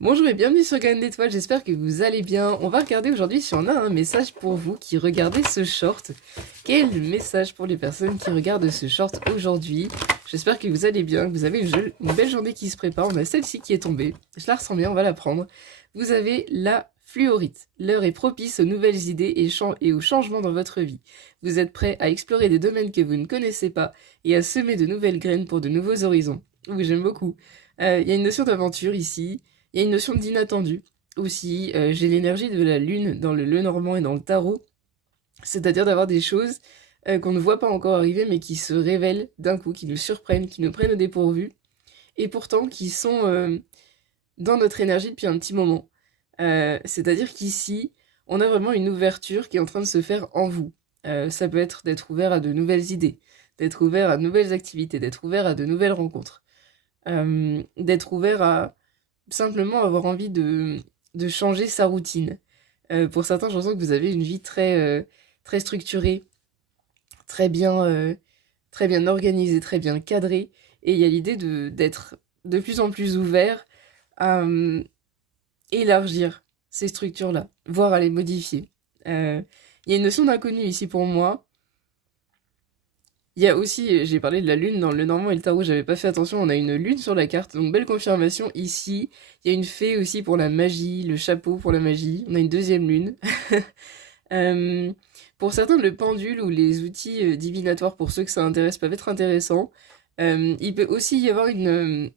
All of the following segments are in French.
Bonjour et bienvenue sur Graines d'étoiles, j'espère que vous allez bien. On va regarder aujourd'hui si on a un message pour vous qui regardez ce short. Quel message pour les personnes qui regardent ce short aujourd'hui? J'espère que vous allez bien, que vous avez une belle journée qui se prépare. On a celle-ci qui est tombée, je la ressens bien, on va la prendre. Vous avez la fluorite. L'heure est propice aux nouvelles idées et aux changements dans votre vie. Vous êtes prêt à explorer des domaines que vous ne connaissez pas et à semer de nouvelles graines pour de nouveaux horizons. Oui, j'aime beaucoup. Il y a une notion d'aventure ici. Il y a une notion d'inattendu aussi. J'ai l'énergie de la lune dans le Lenormand et dans le tarot, c'est-à-dire d'avoir des choses qu'on ne voit pas encore arriver, mais qui se révèlent d'un coup, qui nous surprennent, qui nous prennent au dépourvu, et pourtant qui sont dans notre énergie depuis un petit moment. C'est-à-dire qu'ici, on a vraiment une ouverture qui est en train de se faire en vous. Ça peut être d'être ouvert à de nouvelles idées, d'être ouvert à de nouvelles activités, d'être ouvert à de nouvelles rencontres, d'être ouvert à simplement avoir envie de changer sa routine. Pour certains, je ressens que vous avez une vie très structurée, très bien, euh, très bien organisée, très bien cadrée, et il y a l'idée d'être de plus en plus ouvert à élargir ces structures-là, voire à les modifier. Il y a une notion d'inconnu ici pour moi. Il y a aussi, j'ai parlé de la lune dans le Normand et le tarot, j'avais pas fait attention, on a une lune sur la carte, donc belle confirmation ici. Il y a une fée aussi pour la magie, le chapeau pour la magie, on a une deuxième lune. Euh, pour certains, le pendule ou les outils divinatoires, pour ceux que ça intéresse, peuvent être intéressants. Il peut aussi y avoir une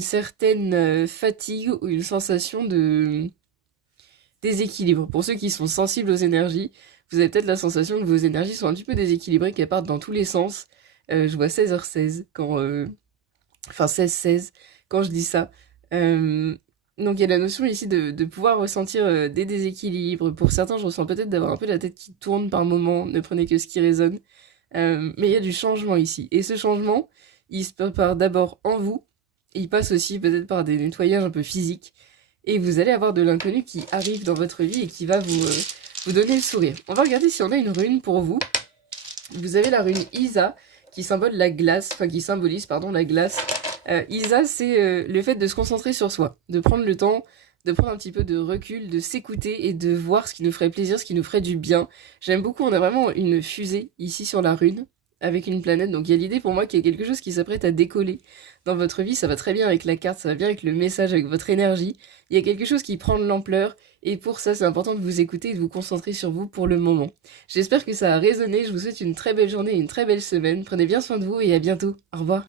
certaine fatigue ou une sensation de déséquilibre. Pour ceux qui sont sensibles aux énergies, vous avez peut-être la sensation que vos énergies sont un petit peu déséquilibrées, qu'elles partent dans tous les sens. Je vois 16h16 quand... Enfin 16-16 quand je dis ça. Donc il y a la notion ici de pouvoir ressentir des déséquilibres. Pour certains, je ressens peut-être d'avoir un peu la tête qui tourne par moment, ne prenez que ce qui résonne. Mais il y a du changement ici. Et ce changement, il se prépare d'abord en vous, il passe aussi peut-être par des nettoyages un peu physiques, et vous allez avoir de l'inconnu qui arrive dans votre vie et qui va vous donner le sourire. On va regarder si on a une rune pour vous. Vous avez la rune Isa qui symbolise la glace, pardon, la glace. Isa, c'est le fait de se concentrer sur soi, de prendre le temps, de prendre un petit peu de recul, de s'écouter et de voir ce qui nous ferait plaisir, ce qui nous ferait du bien. J'aime beaucoup, on a vraiment une fusée ici sur la rune, avec une planète, donc il y a l'idée pour moi qu'il y a quelque chose qui s'apprête à décoller dans votre vie, ça va très bien avec la carte, ça va bien avec le message, avec votre énergie, il y a quelque chose qui prend de l'ampleur, et pour ça c'est important de vous écouter et de vous concentrer sur vous pour le moment. J'espère que ça a résonné, je vous souhaite une très belle journée et une très belle semaine, prenez bien soin de vous et à bientôt, au revoir.